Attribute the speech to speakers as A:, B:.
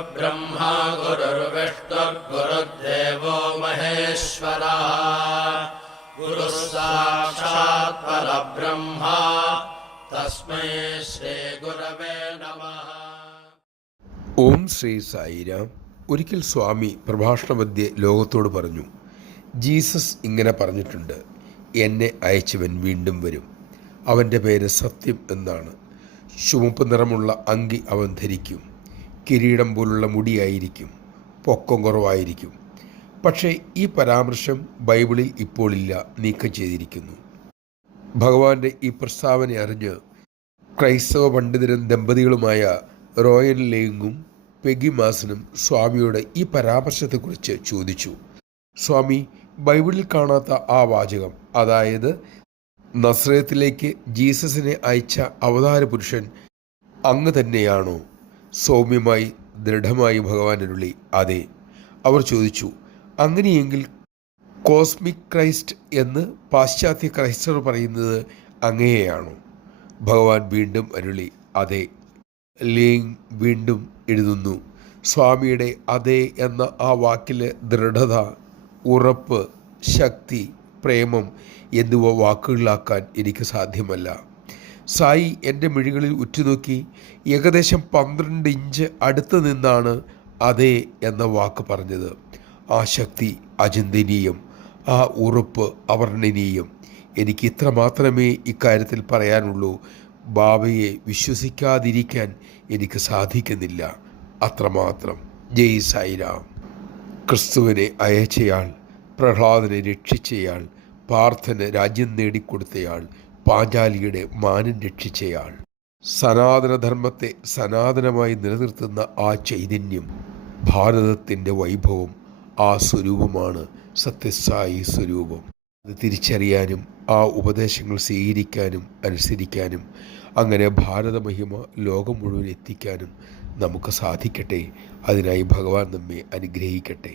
A: गुरुर्ब्रह्मा गुरुर्विष्णुर्गुरुर्देवो महेश्वरः गुरुः साक्षात् परब्रह्मा तस्मै श्रीगुरवे नमः
B: ഓം ശ്രീ സായിരാം ഒരിക്കൽ സ്വാമി പ്രഭാഷണമധ്യേ ലോകത്തോട് പറഞ്ഞു ജീസസ് ഇങ്ങനെ പറഞ്ഞിട്ടുണ്ട് എന്നെ അയച്ചവൻ വീണ്ടും വരും അവൻ്റെ പേര് സത്യം എന്നാണ് ചുമപ്പ് നിറമുള്ള അങ്കി അവൻ ധരിക്കും കിരീടം പോലുള്ള മുടിയായിരിക്കും. പൊക്കം കുറവായിരിക്കും. പക്ഷേ ഈ പരാമർശം ബൈബിളിൽ ഇപ്പോൾ ഇല്ല നീക്കം ചെയ്തിരിക്കുന്നു. ഭഗവാന്റെ ഈ പ്രസ്താവന അറിഞ്ഞ് ക്രൈസ്തവ പണ്ഡിതരും ദമ്പതികളുമായ റോയൽ ലേങ്ങും പെഗി മാസനും സ്വാമിയോട് ഈ പരാമർശത്തെക്കുറിച്ച് ചോദിച്ചു. സ്വാമി ബൈബിളിൽ കാണാത്ത ആ വാചകം അതായത് നസ്രയത്തിലേക്ക് ജീസസിനെ അയച്ച അവതാര പുരുഷൻ അങ്ങ് തന്നെയാണോ? സൗമ്യമായി ദൃഢമായി ഭഗവാൻ അരുളി അതെ അവർ ചോദിച്ചു അങ്ങനെയെങ്കിൽ കോസ്മിക് ക്രൈസ്റ്റ് എന്ന് പാശ്ചാത്യ ക്രൈസ്തവർ പറയുന്നത് അങ്ങേയാണോ? ഭഗവാൻ വീണ്ടും അരുളി അതെ. ലിംഗ് വീണ്ടും എഴുതുന്നു സ്വാമിയുടെ അതെ എന്ന ആ വാക്കിലെ ദൃഢത ഉറപ്പ് ശക്തി പ്രേമം എന്നിവ വാക്കുകളിലാക്കാൻ എനിക്ക് സാധ്യമല്ല. സായി എന്റെ മിഴികളിൽ ഉറ്റുനോക്കി ഏകദേശം പന്ത്രണ്ട് ഇഞ്ച് അടുത്ത് നിന്നാണ് അതെ എന്ന വാക്ക് പറഞ്ഞത്. ആ ശക്തി അചിന്തനീയം ആ ഉറപ്പ് അവർണനീയം. എനിക്ക് ഇത്ര മാത്രമേ ഇക്കാര്യത്തിൽ പറയാനുള്ളൂ. ബാബയെ വിശ്വസിക്കാതിരിക്കാൻ എനിക്ക് സാധിക്കുന്നില്ല. അത്രമാത്രം. ജയ് സായിരാം. ക്രിസ്തുവിനെ അയച്ചയാൾ പ്രഹ്ലാദനെ രക്ഷിച്ചയാൾ പാർത്ഥന് രാജ്യം നേടിക്കൊടുത്തയാൾ പാഞ്ചാലിയുടെ മാനം രക്ഷിച്ചയാൾ. സനാതനധർമ്മത്തെ സനാതനമായി നിലനിർത്തുന്ന ആ ചൈതന്യം ഭാരതത്തിന്റെ വൈഭവം ആ സ്വരൂപമാണ് സത്യസായി സ്വരൂപം. അത് തിരിച്ചറിയാനും ആ ഉപദേശങ്ങൾ സ്വീകരിക്കാനും അനുസരിക്കാനും അങ്ങനെ ഭാരതമഹിമ ലോകം മുഴുവൻ എത്തിക്കാനും നമുക്ക് സാധിക്കട്ടെ. അതിനായി ഭഗവാൻ നമ്മെ അനുഗ്രഹിക്കട്ടെ.